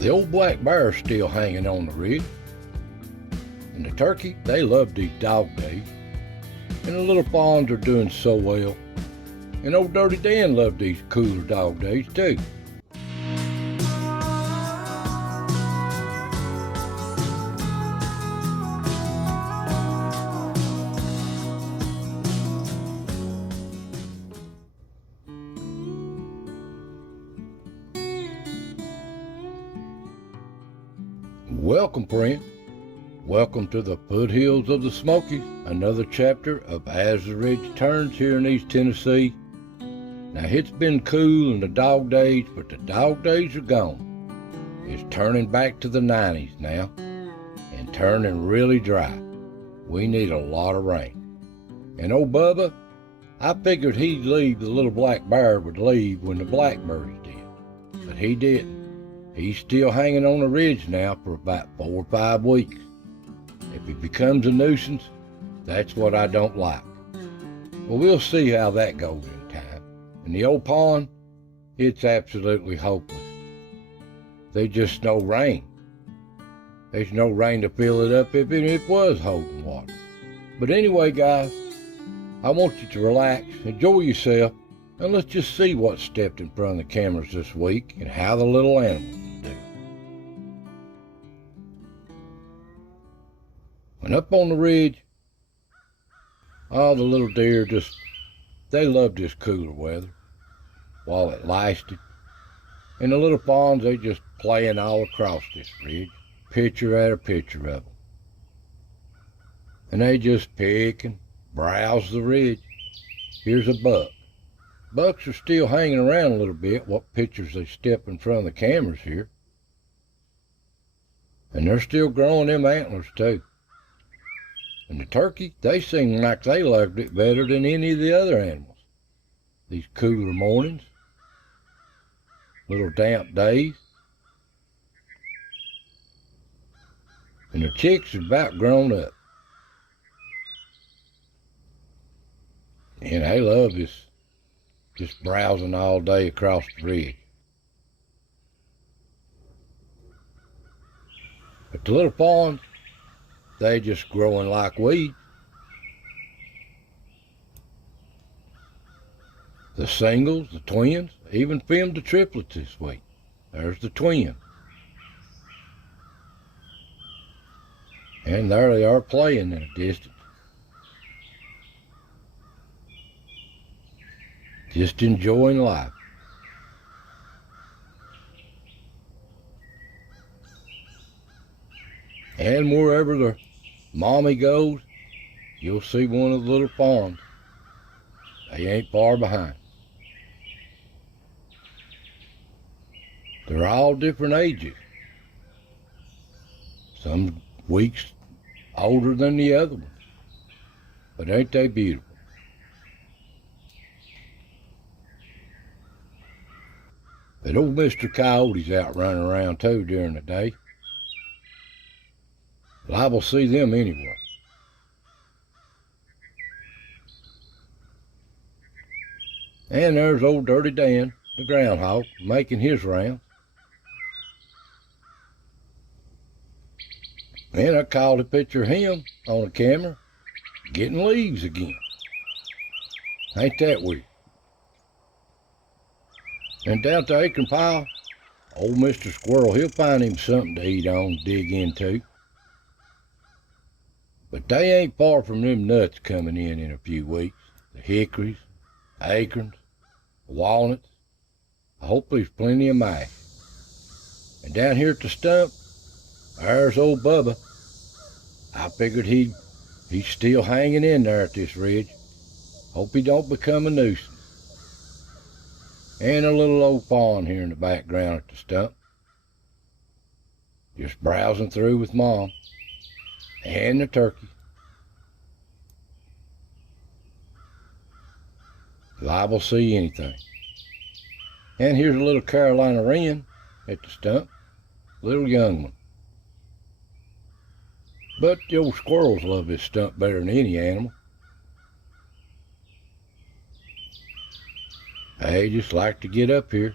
The old black bear's still hanging on the ridge. And the turkey, they love these dog days. And the little fawns are doing so well. And old Dirty Dan loved these cooler dog days too. Welcome, friend. Welcome to the foothills of the Smokies, another chapter of As the Ridge Turns here in East Tennessee. Now, it's been cool in the dog days, but the dog days are gone. It's turning back to the 90s now, and turning really dry. We need a lot of rain. And old Bubba, I figured he'd leave, the little black bear would leave when the blackbirds did, but he didn't. He's still hanging on the ridge now for about 4 or 5 weeks. If he becomes a nuisance, that's what I don't like. Well, we'll see how that goes in time. And the old pond, it's absolutely hopeless. There's just no rain. There's no rain to fill it up if it was holding water. But anyway, guys, I want you to relax, enjoy yourself, and let's just see what stepped in front of the cameras this week and how the little animals do. And up on the ridge, all the little deer they loved this cooler weather while it lasted. And the little fawns, they just playing all across this ridge, picture after picture of them. And they just pick and browse the ridge. Here's a buck. Bucks are still hanging around a little bit, what pictures they step in front of the cameras here. And they're still growing them antlers too. And the turkey, they seem like they loved it better than any of the other animals. These cooler mornings, little damp days. And the chicks are about grown up. And they love this, just browsing all day across the ridge. But the little fawns, they just growing like weeds. The singles, the twins, even filmed the triplets this week. There's the twin. And there they are playing in a distance. Just enjoying life. And wherever the mommy goes, you'll see one of the little fawns. They ain't far behind. They're all different ages. Some weeks older than the other ones. But ain't they beautiful? But old Mr. Coyote's out running around too during the day. Liable to see them anywhere. And there's old Dirty Dan, the groundhog, making his rounds. And I caught a picture of him on the camera, getting leaves again. Ain't that weird? And down at the acorn pile, old Mr. Squirrel, he'll find him something to eat on, dig into. But they ain't far from them nuts coming in a few weeks. The hickories, acorns, walnuts. I hope there's plenty of mash. And down here at the stump, there's old Bubba. I figured he's still hanging in there at this ridge. Hope he don't become a nuisance. And a little old fawn here in the background at the stump. Just browsing through with Mom. And the turkey. Liable to see anything. And here's a little Carolina wren at the stump. Little young one. But the old squirrels love this stump better than any animal. They just like to get up here,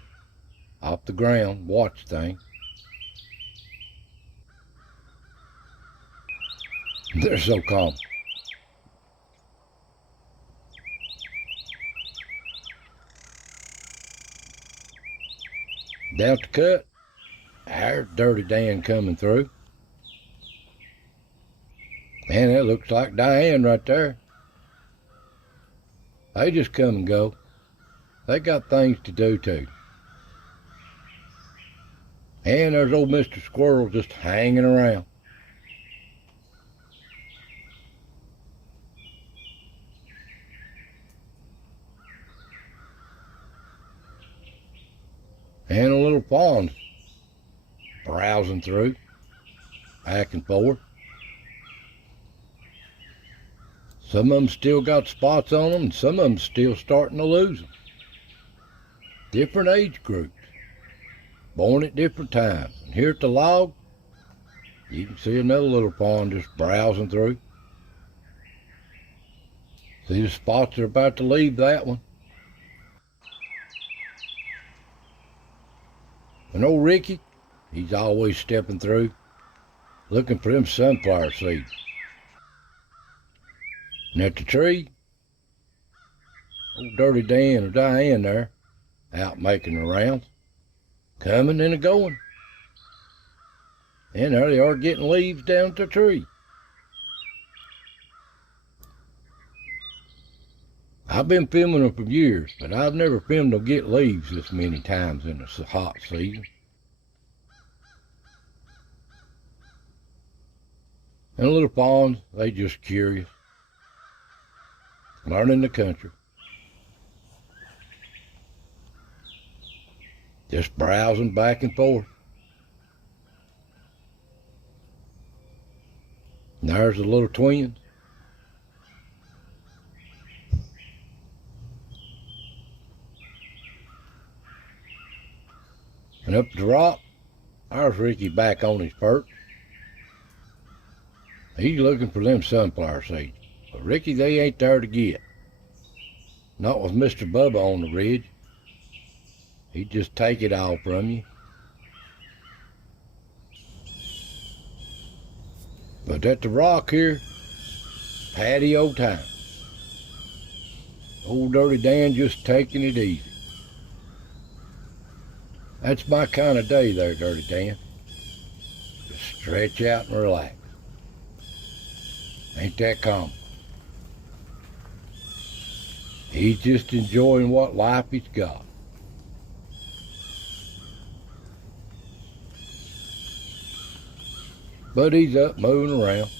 off the ground, watch things. They're so calm. Down the cut, there's Dirty Dan coming through. Man, that looks like Diane right there. They just come and go. They got things to do too. And there's old Mr. Squirrel just hanging around. And a little pond browsing through, back and forth. Some of them still got spots on them, and some of them still starting to lose them. Different age groups, born at different times. And here at the log, you can see another little pond just browsing through. See the spots are about to leave that one. And old Ricky, he's always stepping through, looking for them sunflower seeds. And at the tree, old Dirty Dan or Diane there, out making the rounds, coming and a-going. And there they are getting leaves down at the tree. I've been filming them for years, but I've never filmed them get leaves this many times in the hot season. And the little ponds, they just curious, learning the country. Just browsing back and forth. And there's the little twins. And up the rock, there's Ricky back on his perch. He's looking for them sunflower seeds. But Ricky, they ain't there to get. Not with Mr. Bubba on the ridge. He'd just take it all from you. But at the rock here, patio time. Old Dirty Dan just taking it easy. That's my kind of day there, Dirty Dan. Just stretch out and relax. Ain't that common? He's just enjoying what life he's got. But he's up moving around.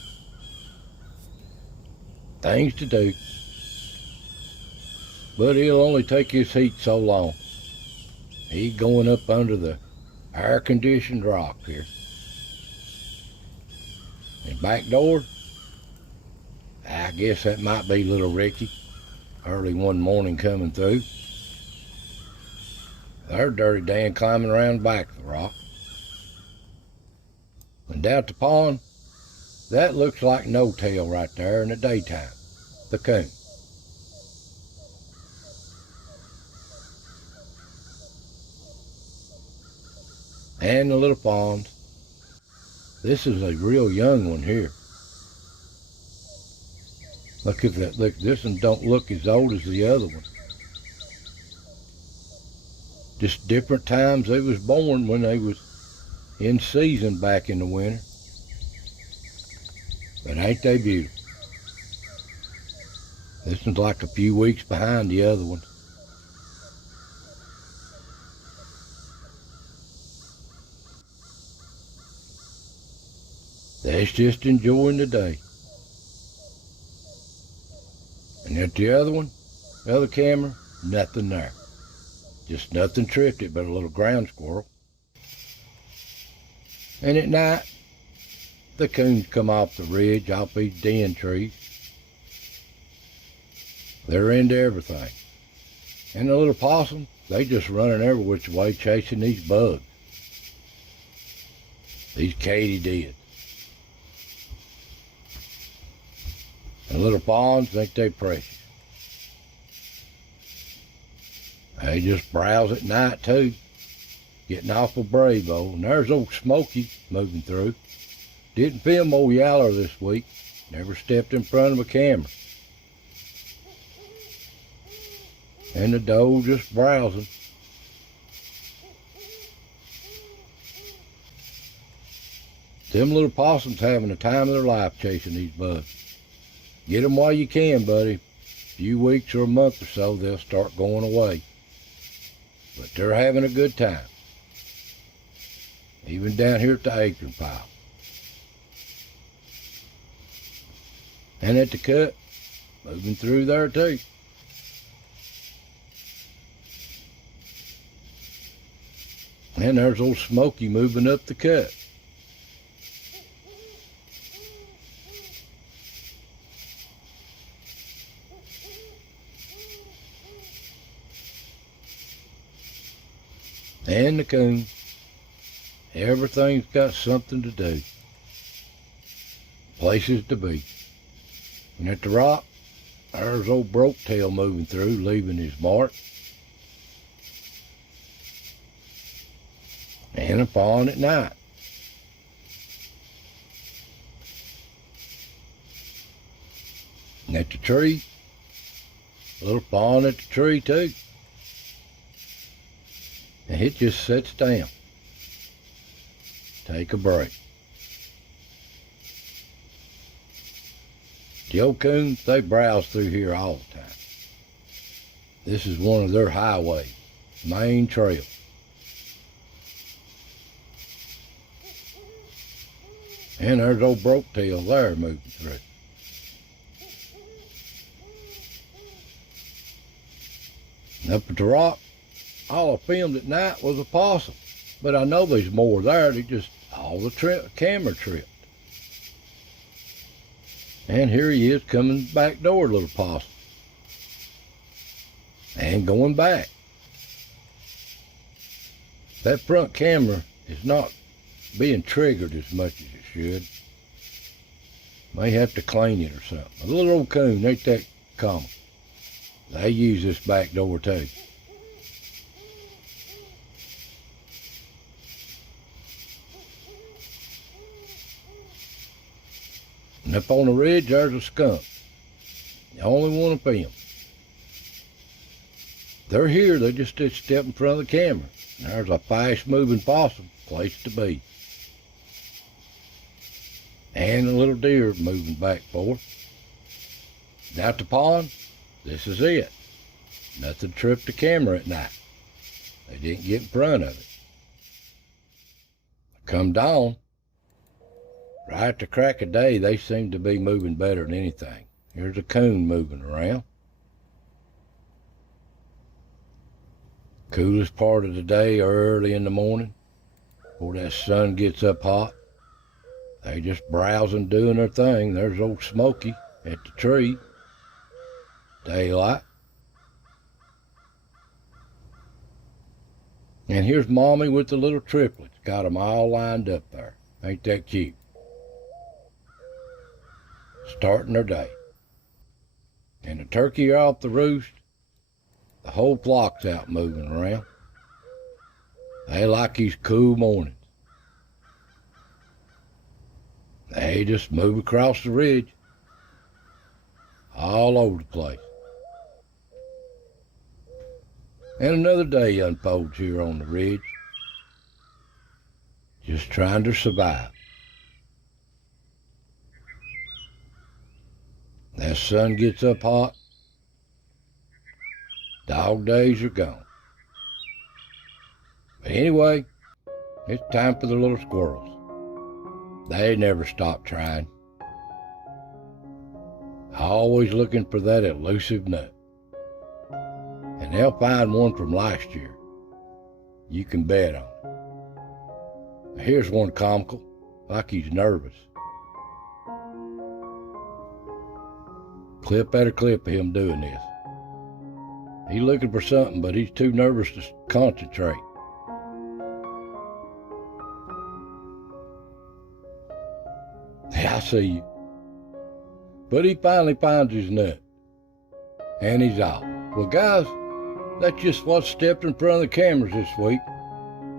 Things to do. But he'll only take his heat so long. He's going up under the air-conditioned rock here. And back door, I guess that might be little Ricky. Early one morning coming through. There's Dirty Dan climbing around the back of the rock. And down at the pond, that looks like no-tail right there in the daytime. The coon. And the little pond. This is a real young one here. Look at that. Look, this one don't look as old as the other one. Just different times they was born when they was in season back in the winter. But ain't they beautiful? This one's like a few weeks behind the other one. That's just enjoying the day. And at the other one, the other camera, nothing there. Just nothing tripped it but a little ground squirrel. And at night, the coons come off the ridge, off these den trees. They're into everything. And the little possum, they just running every which way chasing these bugs. These katydids. And little ponds, ain't they precious? They just browse at night too. Getting awful brave though. And there's old Smoky moving through. Didn't film old Yaller this week. Never stepped in front of a camera. And the doe just browsing. Them little possums having the time of their life chasing these bugs. Get them while you can, buddy. A few weeks or a month or so, they'll start going away. But they're having a good time. Even down here at the acorn pile. And at the cut, moving through there too. And there's old Smoky moving up the cut. And the coon. Everything's got something to do. Places to be. And at the rock, there's old Broketail moving through, leaving his mark. And a fawn at night. And at the tree, a little fawn at the tree too. And it just sits down. Take a break. The old coons, they browse through here all the time. This is one of their highways, main trail. And there's old Broketail there moving through. And up at the rock, all I filmed at night was a possum. But I know there's more there. They just, all the camera tripped. And here he is coming back door, little possum. And going back. That front camera is not being triggered as much as it should. May have to clean it or something. A little old coon, ain't that common. They use this back door too. And up on the ridge, there's a skunk. The only one of them. They're here, they just step in front of the camera. There's a fast-moving possum, place to be. And a little deer moving back forth. Now at the pond, this is it. Nothing tripped the camera at night. They didn't get in front of it. Come dawn, right at the crack of day, they seem to be moving better than anything. Here's a coon moving around. Coolest part of the day, early in the morning, before that sun gets up hot. They just browsing, doing their thing. There's old Smoky at the tree. Daylight. And here's Mommy with the little triplets. Got them all lined up there. Ain't that cute? Starting their day. And the turkey are off the roost. The whole flock's out moving around. They like these cool mornings. They just move across the ridge. All over the place. And another day unfolds here on the ridge. Just trying to survive. That sun gets up hot. Dog days are gone. But anyway, it's time for the little squirrels. They never stop trying. Always looking for that elusive nut. And they'll find one from last year. You can bet on it. Here's one comical, like he's nervous. Clip after clip of him doing this. He's looking for something, but he's too nervous to concentrate. I see you. But he finally finds his nut. And he's out. Well, guys, that's just what stepped in front of the cameras this week.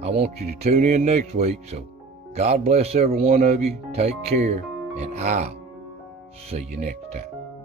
I want you to tune in next week. So God bless every one of you. Take care. And I'll See you next time.